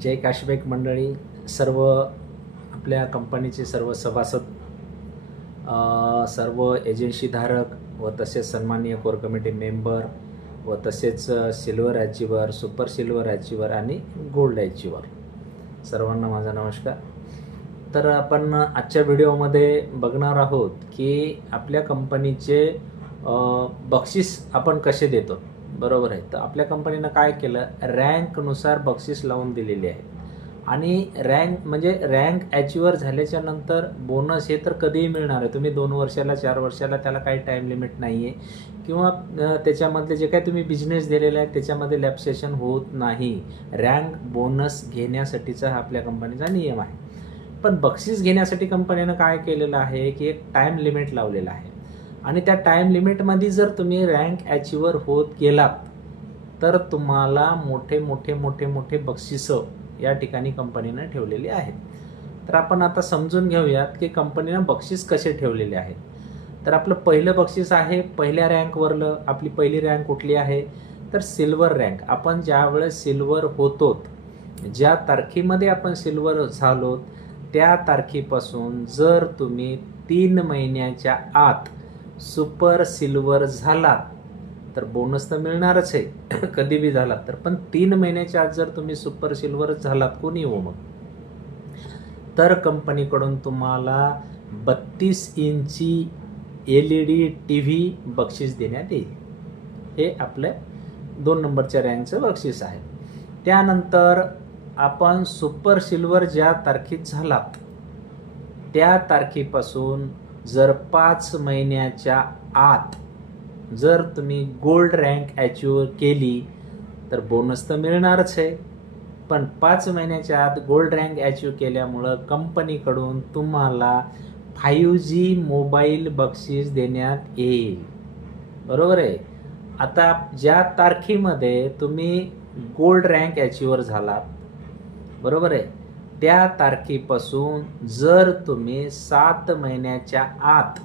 जय काशीबाईक मंडळी, सर्व आपल्या कंपनीचे सर्व सभासद, सर्व एजन्सीधारक व तसेच सन्माननीय कोर कमिटी मेंबर व तसेच silver achiever, super silver achiever आणि गोल्ड अचीवर सर्वांना माझा नमस्कार. तर आपण आजच्या व्हिडिओमध्ये बघणार आहोत की आपल्या कंपनीचे बक्षीस आपण कसे देतो. बरोबर आहे. तर आपल्या कंपनीनं काय केलं, रँकनुसार बक्षीस लावून दिलेली आहे. आणि रँक म्हणजे रँक अचीवर झाल्याच्या नंतर बोनस हे तर कधीही मिळणार आहे. तुम्ही 2 वर्षाला 4 वर्षाला त्याला काही टाईम लिमिट नाही आहे किंवा त्याच्यामधले जे काही तुम्ही बिझनेस दिलेले आहे त्याच्यामध्ये लॅप्सेशन होत नाही. रँक बोनस घेण्यासाठीचा हा आपल्या कंपनीचा नियम आहे. पण बक्षीस घेण्यासाठी कंपनीनं काय केलेलं आहे की एक टाईम लिमिट लावलेला आहे आणि त्या टाईम लिमिटमध्ये जर तुम्ही रँक अचीवर होत गेलात तर तुम्हाला मोठे बक्षिसं या ठिकाणी कंपनीनं ठेवलेली आहेत. तर आपण आता समजून घेऊयात की कंपनीनं बक्षीस कसे ठेवलेले आहेत. तर आपलं पहिलं बक्षीस आहे पहिल्या रँकवरलं. आपली पहिली रँक कुठली आहे तर सिल्वर रँक. आपण ज्या वेळेस सिल्वर होतो, ज्या तारखेमध्ये आपण सिल्वर झालो त्या तारखेपासून जर तुम्ही 3 महिन्याच्या आत सुपर सिल्वर झालात तर बोनस तर मिळणारच आहे कधी बी झालात तर. पण 3 महिन्याच्या आत जर तुम्ही सुपर सिल्वर झालात, कोणी हो मग, तर कंपनीकडून तुम्हाला 32 इंची LED TV बक्षीस देण्यात येईल. हे आपल्या 2 नंबरच्या रँकचं बक्षीस आहे. त्यानंतर आपण सुपर सिल्वर ज्या तारखेत झालात त्या तारखेपासून जर 5 महिन्याच्या आत जर तुम्ही गोल्ड रँक अचीव केली तर बोनस तर मिळणारच आहे. पण 5 महिन्याच्या आत गोल्ड रँक अचीव केल्यामुळं कंपनीकडून तुम्हाला 5G मोबाईल बक्षीस देण्यात येईल. बरोबर आहे. आता ज्या तारखेमध्ये तुम्ही गोल्ड रँक अचीवर झालात, बरोबर आहे, त्या तारखेपासून जर तुम्ही 7 महिन्याच्या आत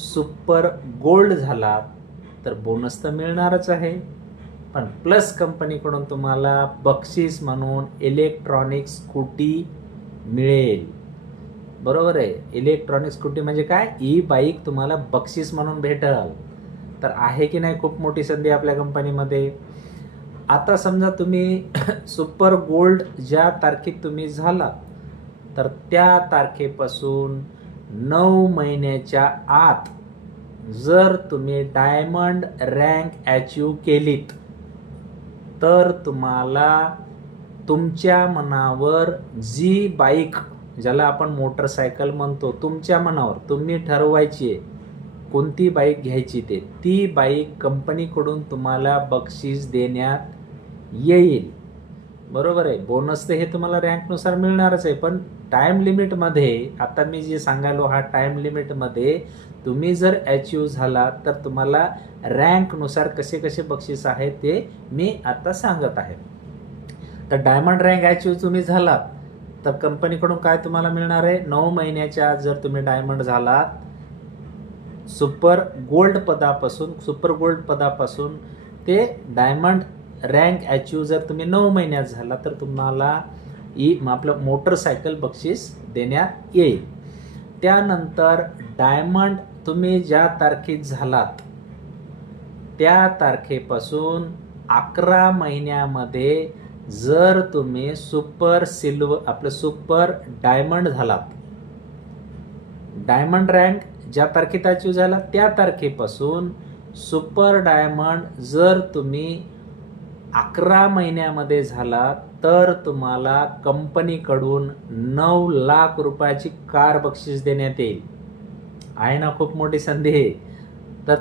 सुपर गोल्ड झालात तर बोनस तर मिळणारच आहे. पण प्लस कंपनीकडून तुम्हाला बक्षीस म्हणून इलेक्ट्रॉनिक स्कूटी मिळेल. बरोबर आहे. इलेक्ट्रॉनिक स्कूटी म्हणजे काय, ई-बाईक तुम्हाला बक्षीस म्हणून भेटेल. तर आहे की नाही खूप मोठी संधी आपल्या कंपनीमध्ये. आता समजा तुम्ही सुपर गोल्ड ज्या तारखेत तुम्ही झाला तर त्या तारखेपासून 9 महिन्याच्या आत जर तुम्ही डायमंड रँक अचीव केलीत तर तुम्हाला तुमच्या मनावर जी बाईक, ज्याला आपण मोटरसायकल म्हणतो, तुमच्या मनावर तुम्ही ठरवायची आहे कोणती बाईक घ्यायची ते, ती बाईक कंपनीकडून तुम्हाला बक्षीस देण्यात येईल. बरोबर आहे. बोनस तर हे तुम्हाला रँकनुसार मिळणारच आहे. पण टाईम लिमिटमध्ये, आता मी जे सांगायलो हा टाईम लिमिटमध्ये तुम्ही जर अचीव झाला तर तुम्हाला रँकनुसार कसे कसे बक्षीस आहे ते मी आता सांगत आहे. तर डायमंड रँक अचीव तुम्ही झालात तर कंपनीकडून काय तुम्हाला मिळणार आहे, 9 महिन्याच्या आत जर तुम्ही डायमंड झालात, सुपर गोल्ड पदापासून ते डायमंड रँक अचीव जर तुम्ही 9 महिन्यात झाला तर तुम्हाला आपलं मोटरसायकल बक्षीस देण्यात येईल. त्यानंतर डायमंड तुम्ही ज्या तारखेत झालात त्या तारखेपासून 11 महिन्यामध्ये जर तुम्ही सुपर डायमंड झालात, डायमंड रँक ज्या तारखेत अचीव झाला त्या तारखेपासून सुपर डायमंड जर तुम्ही 11 महिन्यामध्ये झाला तर तुम्हाला कंपनीकडून 9 लाख रुपयाची कार बक्षीस देण्यात येईल. आहे ना खूप मोठी संधी आहे. तर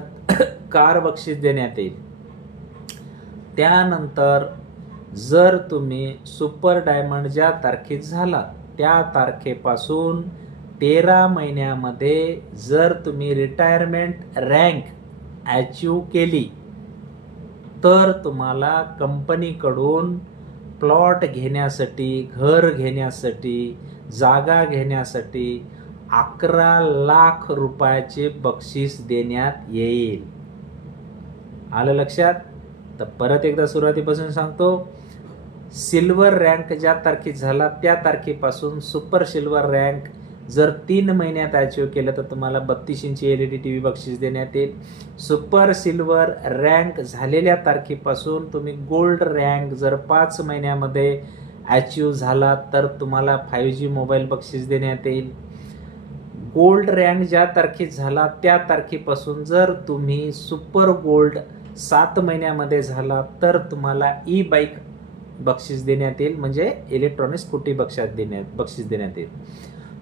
कार बक्षीस देण्यात येईल. त्यानंतर जर तुम्ही सुपर डायमंड ज्या तारखेत झाला त्या तारखेपासून 13 महिन्यामध्ये जर तुम्ही रिटायरमेंट रँक अचीव केली तर तुम्हाला कंपनीकडून प्लॉट घेण्यासाठी, घर घेण्यासाठी, जागा घेण्यासाठी 11 लाख रुपयाचे बक्षीस देण्यात येईल. आलं लक्षात? तर परत एकदा सुरुवातीपासून सांगतो, सिल्वर रँक ज्या तारखेत झाला त्या तारखेपासून सुपर सिल्वर रँक जर 3 महिन्यात अचीव केलं तर तुम्हाला 32 इंची LED TV बक्षीस देण्यात येईल. सुपर सिल्वर रँक झालेल्या तारखेपासून तुम्ही गोल्ड रँक जर 5 महिन्यामध्ये अचीव झाला तर तुम्हाला 5G मोबाईल बक्षीस देण्यात येईल. गोल्ड रँक ज्या तारखेत झाला त्या तारखेपासून जर तुम्ही सुपर गोल्ड 7 महिन्यामध्ये झाला तर तुम्हाला ई-बाईक बक्षीस देण्यात येईल, म्हणजे इलेक्ट्रॉनिक स्कूटी बक्षीस देण्यात येईल.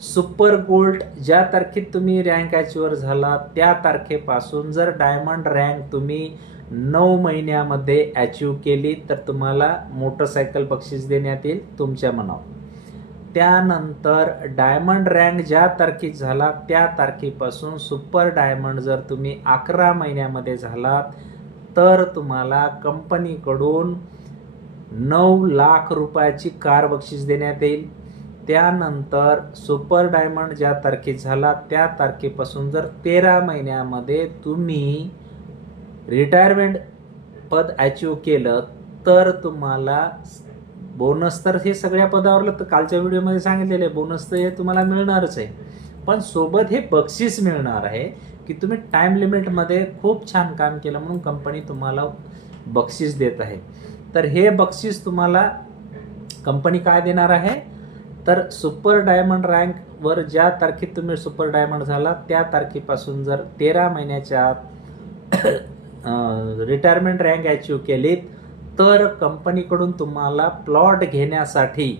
सुपर गोल्ड ज्या तारखेत तुम्ही रँक अचीवर झाला त्या तारखेपासून जर डायमंड रँक तुम्ही 9 महिन्यामध्ये अचीव केली तर तुम्हाला मोटरसायकल बक्षीस देण्यात येईल तुमच्या मनावर. त्यानंतर डायमंड रँक ज्या तारखेत झाला त्या तारखेपासून सुपर डायमंड जर तुम्ही 11 महिन्यामध्ये झालात तर तुम्हाला कंपनीकडून 9 लाख रुपयाची कार बक्षीस देण्यात येईल. त्यानंतर सुपर डायमंड ज्या तारखेत झाला त्या तारखेपासून जर 13 महिन्यामध्ये तुम्ही रिटायरमेंट पद अचीव केलं तर तुम्हाला बोनस, तर हे सगळ्या पदावर तर कालच्या व्हिडिओमध्ये सांगितलेलं आहे, बोनस तर हे तुम्हाला मिळणारच आहे, पण सोबत हे बक्षीस मिळणार आहे की तुम्ही टाइम लिमिटमध्ये खूप छान काम केलं म्हणून कंपनी तुम्हाला बक्षीस देत आहे. तर हे बक्षीस तुम्हाला कंपनी काय देणार आहे तर सुपर डायमंड रँक वर ज्या तारखेत तुम्ही सुपर डायमंड झाला त्या तारखेपासून जर 13 महिन्याच्या आत रिटायरमेंट रँक अचीव केलीत तर कंपनीकडून तुम्हाला प्लॉट घेण्यासाठी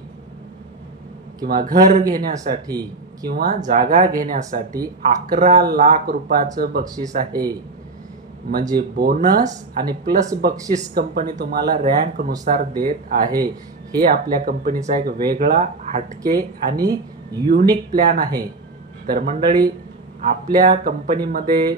किंवा घर घेण्यासाठी किंवा जागा घेण्यासाठी 11 लाख रुपयाचं बक्षीस आहे. म्हणजे बोनस आणि प्लस बक्षीस कंपनी तुम्हाला रँकनुसार देत आहे. हे आपल्या कंपनीचा एक वेगळा, हटके आणि युनिक प्लॅन आहे. तर मंडळी, आपल्या कंपनीमध्ये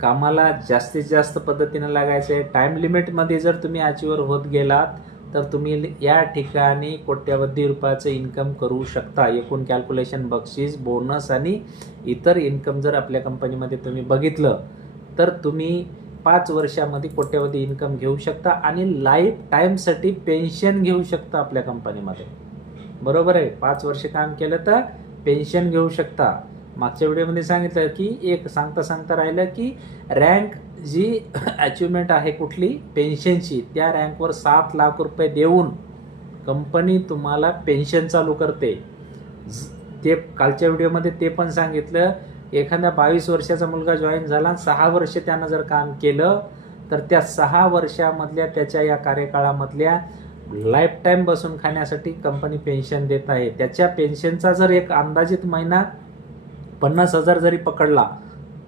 कामाला जास्तीत जास्त पद्धतीने लागायचं आहे. टाइम लिमिटमध्ये जर तुम्ही अचीवर होत गेलात तर तुम्ही या ठिकाणी कोट्यवधी रुपयाचं इन्कम करू शकता. एकूण कॅल्क्युलेशन, बक्षीस, बोनस आणि इतर इन्कम जर आपल्या कंपनीमध्ये तुम्ही बघितलं तर तुम्ही 5 वर्षामध्ये कोट्यवधी इन्कम घेऊ शकता आणि लाईफ टाईमसाठी पेन्शन घेऊ शकता आपल्या कंपनीमध्ये. बरोबर आहे, 5 वर्ष काम केलं तर पेन्शन घेऊ शकता. मागच्या व्हिडिओमध्ये सांगितलं की एक सांगता राहिलं की रँक जी अचिव्हमेंट आहे कुठली पेन्शनची, त्या रँकवर 7 लाख रुपये देऊन कंपनी तुम्हाला पेन्शन चालू करते. ते कालच्या व्हिडिओमध्ये ते पण सांगितलं. एखादा 22 वर्षाचा मुलगा जॉईन झाला, 6 वर्ष त्यानं जर काम केलं तर त्या 6 वर्षामधल्या त्याच्या या कार्यकाळामधल्या लाईफ टाईम बसून खाण्यासाठी कंपनी पेन्शन देत आहे. त्याच्या पेन्शनचा जर एक अंदाजित महिना 50,000 जरी पकडला,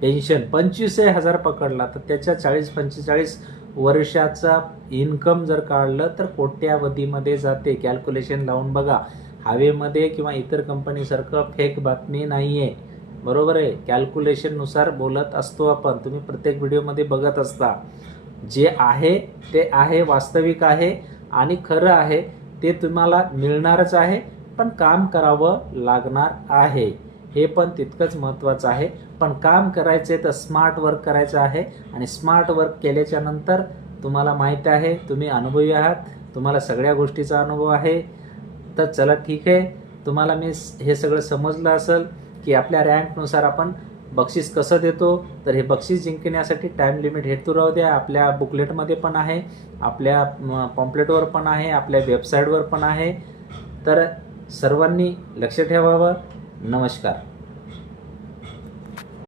पेन्शन 25,000 पकडला, तर त्याच्या 40-45 वर्षाचा इन्कम जर काढलं तर कोट्यावधीमध्ये जाते. कॅल्क्युलेशन लावून बघा. हवेमध्ये किंवा इतर कंपनीसारखं फेक बातमी नाही आहे. बरोबर आहे, कॅल्क्युलेशननुसार बोलत असतो आपण. तुम्ही प्रत्येक व्हिडिओमध्ये बघत असता. जे आहे ते आहे, वास्तविक आहे आणि खरं आहे. ते तुम्हाला मिळणारच आहे, पण काम करावं लागणार आहे. हे पण तितकंच महत्त्वाचं आहे. पण काम करायचे तर स्मार्ट वर्क करायचं आहे आणि स्मार्ट वर्क केल्याच्या नंतर तुम्हाला माहीत आहे, तुम्ही अनुभवी आहात, तुम्हाला सगळ्या गोष्टीचा अनुभव आहे. तर चला ठीक आहे, तुम्हाला मी हे सगळं समजलं असेल की आपल्या रँकनुसार आपण बक्षीस कसं देतो. तर हे बक्षीस जिंकण्यासाठी टाइम लिमिट हेतू राहू द्या. आपल्या बुकलेटमध्ये पण आहे, आपल्या पॉम्पलेटवर पण आहे, आपल्या वेबसाईटवर पण आहे. तर सर्वांनी लक्ष ठेवावं. नमस्कार.